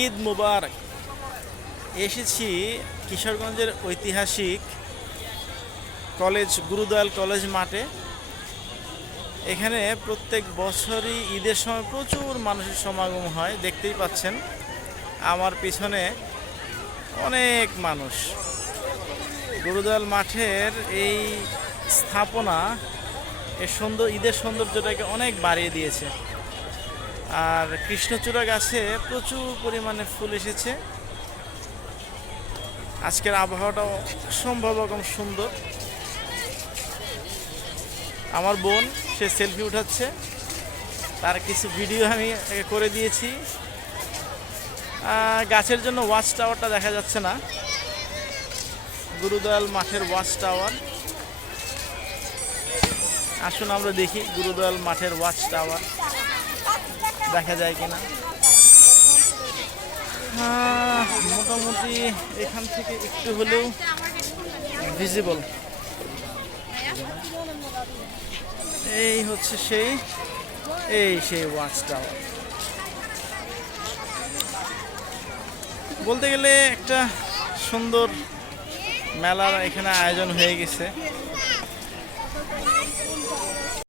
ঈদ মুবারক। এসেছি কিশোরগঞ্জের ঐতিহাসিক কলেজ গুরুদয়াল কলেজ মাঠে। এখানে প্রত্যেক বছরই ঈদের সময় প্রচুর মানুষের সমাগম হয়, দেখতেই পাচ্ছেন আমার পিছনে অনেক মানুষ। গুরুদয়াল মাঠের এই স্থাপনা ঈদের সৌন্দর্যটাকে অনেক বাড়িয়ে দিয়েছে। আর কৃষ্ণচূড়া গাছে প্রচুর পরিমাণে ফুল এসেছে। আজকের আবহাওয়াটা অসম্ভব রকম সুন্দর। আমার বোন সে সেলফি উঠাচ্ছে, তার কিছু ভিডিও আমি করে দিয়েছি। গাছের জন্য ওয়াচ টাওয়ারটা দেখা যাচ্ছে না, গুরুদয়াল মাঠের ওয়াচ টাওয়ার। আসুন আমরা দেখি গুরুদয়াল মাঠের ওয়াচ টাওয়ার দেখা যায় কিনা। মোটামুটি এখান থেকে একটু হলেও ভিজিবল। এই হচ্ছে সেই ওয়াচ টাওয়ার। বলতে গেলে একটা সুন্দর মেলার এখানে আয়োজন হয়ে গেছে।